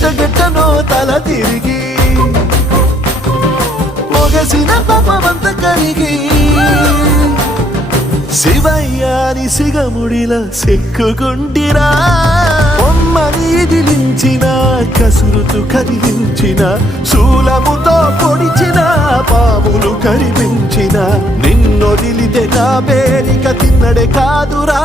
ఎట్టగెట్టనో తల తిరిగి మొగసిన పాపమంత కరిగి శివయ్యాని సిగముడిల సిక్కుకుంటిరా బొమ్మని దిలించిన కసురుతూ కదిలించిన శూలముతో పొడిచిన పాములు కరిపించిన నిన్నొదిలితే నా పేరిక తిన్నడే కాదురా